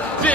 Yeah.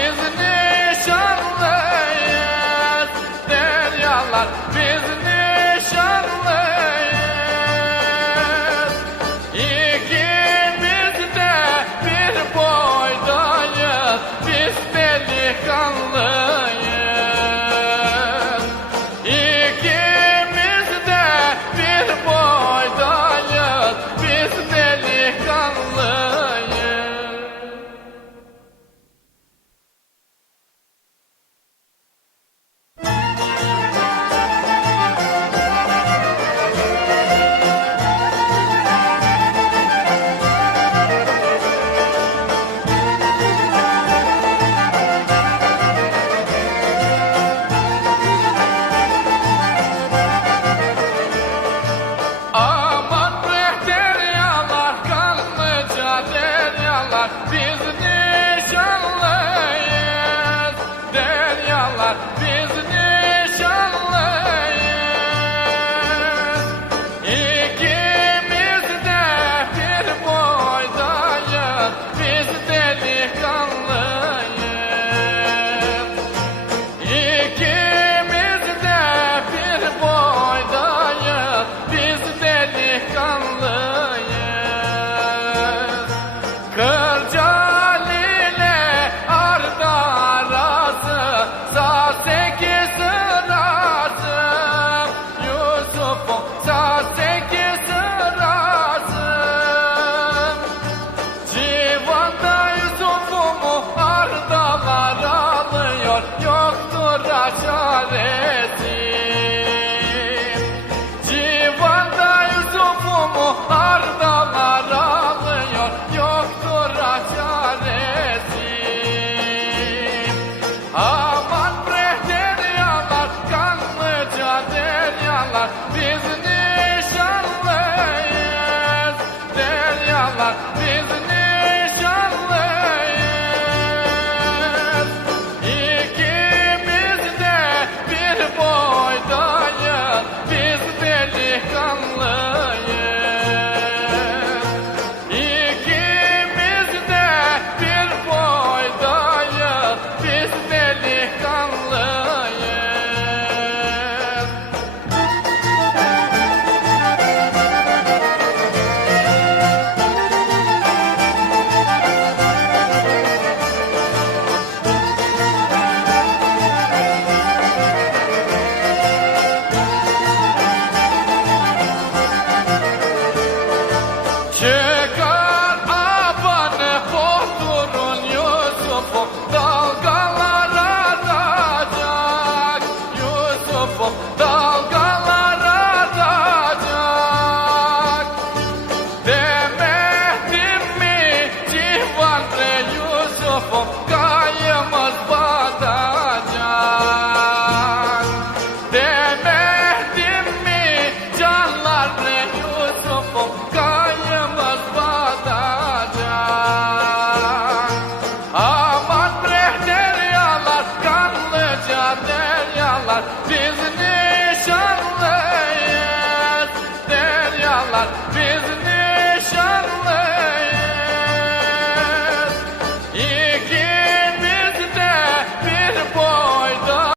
Deryalar Biz deryalar biz nişanlıyız Deryalar biz nişanlıyız İkimiz de bir boydayız. Biz delikanlıyız. İkimiz bir boydayız. Biz delikanlıyız. there.